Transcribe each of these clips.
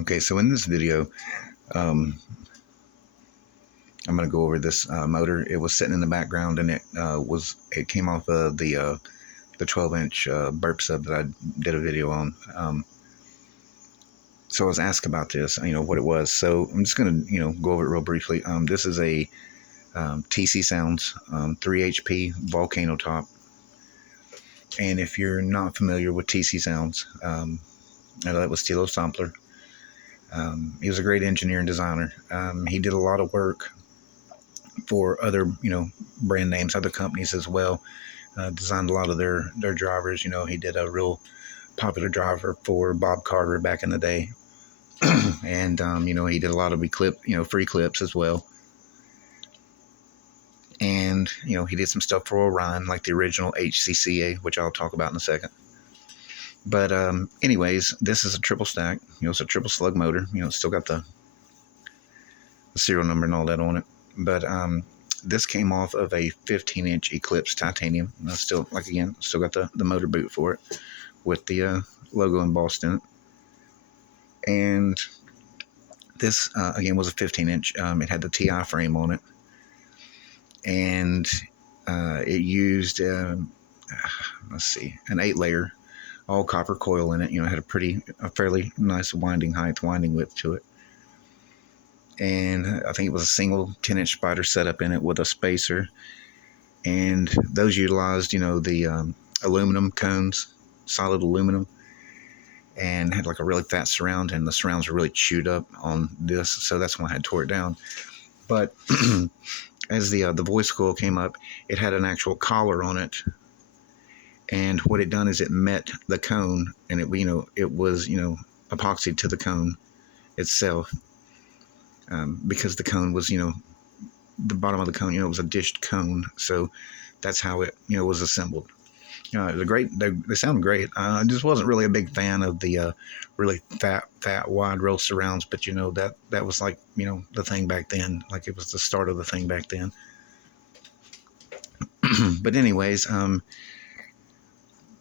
Okay, so in this video, um, I'm going to go over this motor. It was sitting in the background, and it came off of the 12-inch burp sub that I did a video on. So I was asked about this, what it was. So I'm just going to go over it real briefly. This is a TC Sounds 3 HP Volcano top, and if you're not familiar with TC Sounds, that was Tilo Sampler. He was a great engineer and designer. He did a lot of work for other, brand names, other companies as well. Designed a lot of their drivers. He did a real popular driver for Bob Carter back in the day. And, he did a lot of free clips as well. And, he did some stuff for Orion, like the original HCCA, which I'll talk about in a second. But anyways, this is a triple stack. It's a triple slug motor. It's still got the serial number and all that on it. But this came off of a 15-inch Eclipse titanium. And that's still, still got the motor boot for it with the logo embossed in it. And this, again, was a 15-inch. It had the TI frame on it. And it used, let's see, an 8-layer all copper coil in it. It had a fairly nice winding width to it. And I think it was a single 10-inch spider setup in it with a spacer. And those utilized, the aluminum cones, solid aluminum, and had like a really fat surround, and the surrounds were really chewed up on this, so that's why I had tore it down. But as the voice coil came up, it had an actual collar on it. And what it done is it met the cone, and it was epoxied to the cone itself, because the cone was the bottom of the cone, it was a dished cone, so that's how it was assembled. They sound great. I just wasn't really a big fan of the really fat wide roll surrounds, but that was like the thing back then, like it was the start of the thing back then. But anyways,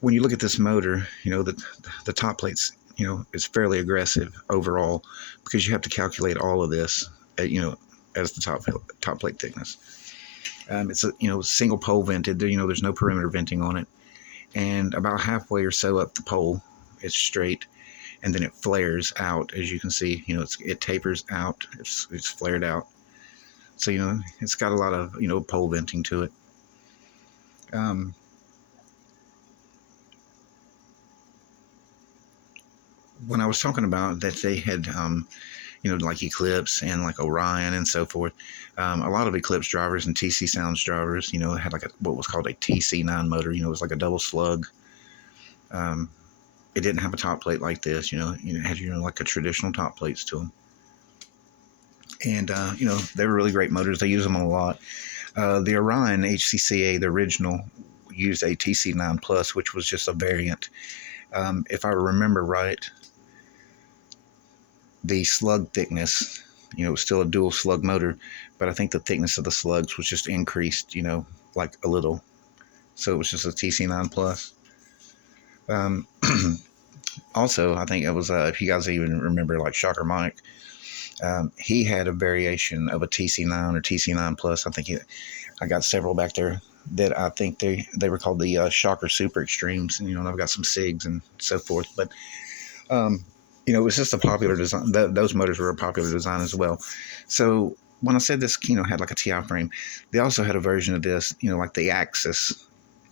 when you look at this motor, the top plates, is fairly aggressive overall, because you have to calculate all of this, as the top plate thickness. It's a single pole vented. There's no perimeter venting on it, and about halfway or so up the pole, it's straight, and then it flares out. As you can see, it tapers out. It's flared out. So it's got a lot of pole venting to it. When I was talking about that they had, like Eclipse and like Orion and so forth, a lot of Eclipse drivers and TC Sounds drivers, had like what was called a TC9 motor. It was like a double slug. It didn't have a top plate like this. It had like a traditional top plates to them. And they were really great motors. They use them a lot. The Orion HCCA, the original, used a TC9 Plus, which was just a variant. If I remember right, the slug thickness, it was still a dual slug motor, but I think the thickness of the slugs was just increased, like a little. So it was just a TC9 Plus. Also, I think it was, if you guys even remember, like Shocker Mike, he had a variation of a TC9 or TC9 Plus. I think I got several back there that I think they were called the Shocker Super Extremes. And, I've got some SIGs and so forth. But, it was just a popular design. Those motors were a popular design as well. So when I said this, had like a TI frame, they also had a version of this, like the Axis.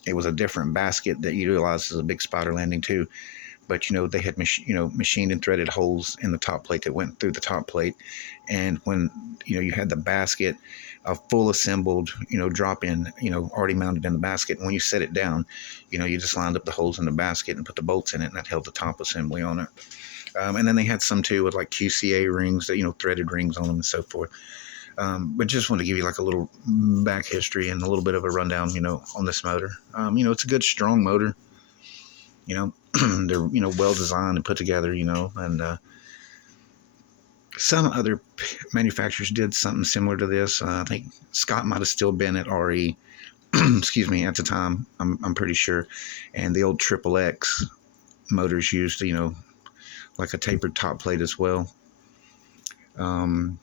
It was a different basket that utilized as a big spider landing too. But, they had machined and threaded holes in the top plate that went through the top plate. And when, you had the basket, a full assembled, drop-in, already mounted in the basket. And when you set it down, you just lined up the holes in the basket and put the bolts in it, and that held the top assembly on it. And then they had some too with like QCA rings, that threaded rings on them and so forth. But just want to give you like a little back history and a little bit of a rundown, on this motor. It's a good, strong motor. They're well designed and put together. And some other manufacturers did something similar to this. I think Scott might have still been at RE. Excuse me, at the time. I'm pretty sure. And the old Triple X motors used like a tapered top plate as well. Um,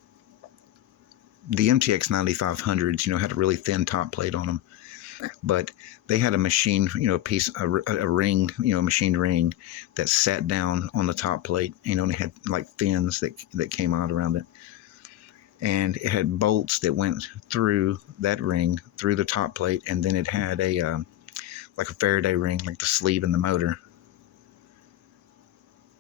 the MTX 9500s, had a really thin top plate on them, but they had a machine, a ring, a machined ring that sat down on the top plate, and it had like fins that came out around it, and it had bolts that went through that ring through the top plate, and then it had a like a Faraday ring, like the sleeve in the motor,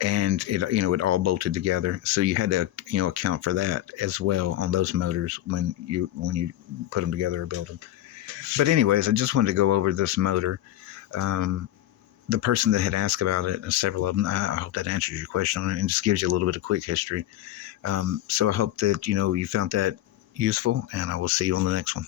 and it all bolted together. So you had to account for that as well on those motors when you put them together or build them. But anyways, I just wanted to go over this motor. The person that had asked about it, and several of them, I hope that answers your question on it and just gives you a little bit of quick history. So I hope that you found that useful, and I will see you on the next one.